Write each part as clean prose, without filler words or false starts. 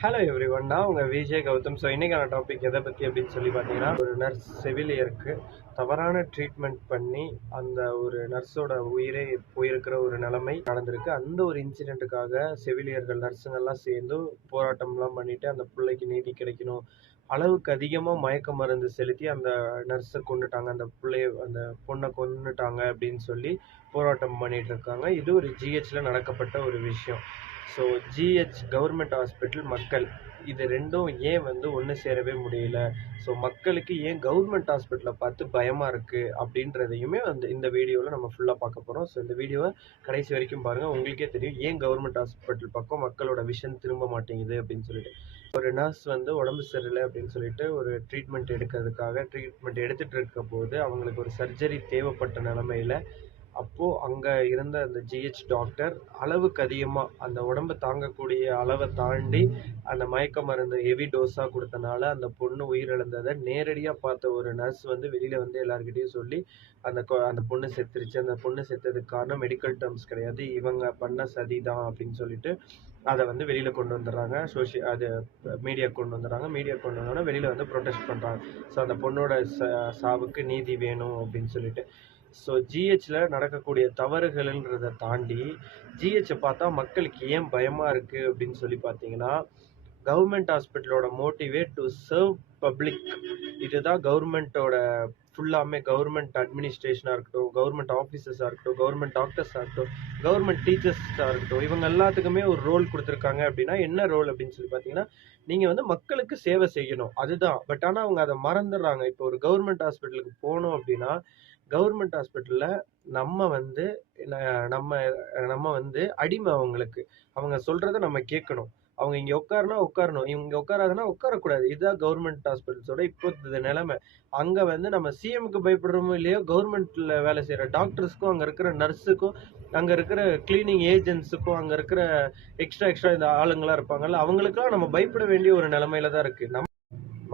Hello every one, நான் உங்கள் Vijay Gautham. So இன்றைக்கான டாபிக் எதை பற்றி அப்படின்னு சொல்லி பார்த்தீங்கன்னா, ஒரு நர்ஸ் செவிலியருக்கு தவறான ட்ரீட்மெண்ட் பண்ணி அந்த ஒரு நர்ஸோட உயிரே போயிருக்கிற ஒரு நிலைமை நடந்திருக்கு. அந்த ஒரு இன்சிடெண்ட்டுக்காக செவிலியர்கள் நர்ஸுங்கெல்லாம் சேர்ந்து போராட்டம்லாம் பண்ணிட்டு அந்த பிள்ளைக்கு நீதி கிடைக்கணும், அளவுக்கு அதிகமாக மயக்க மருந்து செலுத்தி அந்த நர்ஸை கொண்டுட்டாங்க, அந்த பொண்ணை கொன்னுட்டாங்க அப்படின்னு சொல்லி போராட்டம் பண்ணிட்டு இருக்காங்க. இது ஒரு ஜிஹெச்ல நடக்கப்பட்ட ஒரு விஷயம். ஸோ ஜிஹெச் கவர்மெண்ட் ஹாஸ்பிட்டல், மக்கள், இது ரெண்டும் ஏன் ஒன்று சேரவே முடியல? ஸோ மக்களுக்கு ஏன் கவர்மெண்ட் ஹாஸ்பிட்டலை பார்த்து பயமாக இருக்குது அப்படின்றதையுமே இந்த வீடியோவில் நம்ம ஃபுல்லாக பார்க்க போகிறோம். ஸோ இந்த வீடியோவை கடைசி வரைக்கும் பாருங்கள், உங்களுக்கே தெரியும் ஏன் கவர்மெண்ட் ஹாஸ்பிட்டல் பக்கம் மக்களோட விஷன் திரும்ப மாட்டேங்குது அப்படின்னு சொல்லிட்டு. ஒரு நர்ஸ் உடம்பு சரியில்லை அப்படின்னு சொல்லிட்டு ஒரு ட்ரீட்மெண்ட் எடுக்கிறதுக்காக ட்ரீட்மெண்ட் எடுத்துகிட்டு இருக்க போது அவங்களுக்கு ஒரு சர்ஜரி தேவைப்பட்ட நிலமையில அப்போது அங்கே இருந்த அந்த ஜிஹெச் டாக்டர் அளவுக்கு அதிகமாக அந்த உடம்பை தாங்கக்கூடிய அளவை தாண்டி அந்த மயக்க மருந்து ஹெவி டோஸாக கொடுத்தனால அந்த பொண்ணு உயிரிழந்ததை நேரடியாக பார்த்த ஒரு நர்ஸ் வெளியில் எல்லாருக்கிட்டையும் சொல்லி அந்த பொண்ணு செத்துருச்சு, அந்த பொண்ணு செத்ததுக்கு காரணம் மெடிக்கல் டேர்ம்ஸ் கிடையாது, இவங்க பண்ண சதி தான் அப்படின்னு சொல்லிட்டு அதை வெளியில் கொண்டு வந்துடுறாங்க. அது மீடியா கொண்டு வந்துடுறாங்க. மீடியா கொண்டு வந்தோன்னா வெளியில் ப்ரொடெஸ்ட் பண்ணுறாங்க. ஸோ அந்த பொண்ணோட சாவுக்கு நீதி வேணும் அப்படின்னு சொல்லிட்டு. ஸோ ஜிஹெச்சில் நடக்கக்கூடிய தவறுகள்ன்றதை தாண்டி ஜிஹெச்சை பார்த்தா மக்களுக்கு ஏன் பயமாக இருக்குது அப்படின்னு சொல்லி பார்த்தீங்கன்னா, கவர்மெண்ட் ஹாஸ்பிட்டலோட மோட்டிவே டு சர்வ் பப்ளிக். இதுதான் கவர்மெண்ட்டோட ஃபுல்லாமே. கவர்மெண்ட் அட்மினிஸ்ட்ரேஷனாக இருக்கட்டும், கவர்மெண்ட் ஆஃபீஸர்ஸாக இருக்கட்டும், கவர்மெண்ட் டாக்டர்ஸாக இருக்கட்டும், கவர்மெண்ட் டீச்சர்ஸாக இருக்கட்டும், இவங்க எல்லாத்துக்குமே ஒரு ரோல் கொடுத்துருக்காங்க. அப்படின்னா என்ன ரோல் அப்படின்னு சொல்லி பார்த்தீங்கன்னா, நீங்கள் மக்களுக்கு சேவை செய்யணும், அதுதான். பட் ஆனால் அவங்க அதை மறந்துடுறாங்க. இப்போ ஒரு கவர்மெண்ட் ஹாஸ்பிட்டலுக்கு போகணும் அப்படின்னா, கவர்மெண்ட் ஹாஸ்பிட்டலில் நம்ம நம்ம நம்ம அடிமை அவங்களுக்கு. அவங்க சொல்கிறத நம்ம கேட்கணும். அவங்க இங்கே உட்காருனா உட்காரணும், இங்கே உட்காராதுன்னா உட்காரக்கூடாது. இதுதான் கவர்மெண்ட் ஹாஸ்பிட்டல்ஸோட இப்போது நிலைமை. அங்கே நம்ம சிஎம்க்கு பயப்படுறோமோ இல்லையோ, கவர்மெண்ட்டில் வேலை செய்கிற டாக்டர்ஸ்க்கும், அங்கே இருக்கிற நர்ஸுக்கும், அங்கே இருக்கிற கிளீனிங் ஏஜென்ட்ஸுக்கும், அங்கே இருக்கிற எக்ஸ்ட்ரா இந்த ஆளுங்களாம் இருப்பாங்கல்ல, அவங்களுக்குலாம் நம்ம பயப்பட வேண்டிய ஒரு நிலைமையில தான் இருக்குது.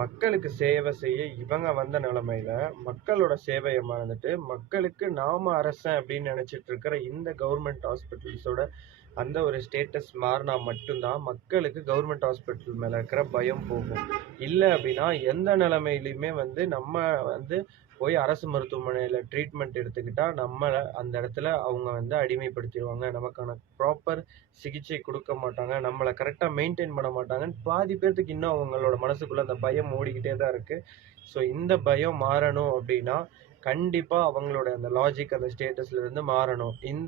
மக்களுக்கு சேவை செய்ய இவங்க வந்த நிலைமையில மக்களோட சேவையை மறந்துட்டு மக்களுக்கு நாம அரசன் அப்படின்னு நினைச்சிட்டு இருக்கிற இந்த கவர்மெண்ட் ஹாஸ்பிட்டல்ஸோட அந்த ஒரு ஸ்டேட்டஸ் மாறினா மட்டும்தான் மக்களுக்கு கவர்மெண்ட் ஹாஸ்பிட்டல் மேல இருக்கிற பயம் போகும். இல்லை அப்படின்னா எந்த நிலைமையிலுமே நம்ம போய் அரசு மருத்துவமனையில் ட்ரீட்மெண்ட் எடுத்துக்கிட்டா நம்மளை அந்த இடத்துல அவங்க அடிமைப்படுத்திடுவாங்க, நமக்கான ப்ராப்பர் சிகிச்சை கொடுக்க மாட்டாங்க, நம்மளை கரெக்டாக மெயின்டைன் பண்ண மாட்டாங்கன்னு பாதி பேர்த்துக்கு இன்னும் அவங்களோட மனசுக்குள்ளே அந்த பயம் ஓடிக்கிட்டே தான் இருக்குது. ஸோ இந்த பயம் மாறணும் அப்படின்னா கண்டிப்பாக அவங்களோட அந்த லாஜிக், அந்த ஸ்டேட்டஸ்லேருந்து மாறணும்.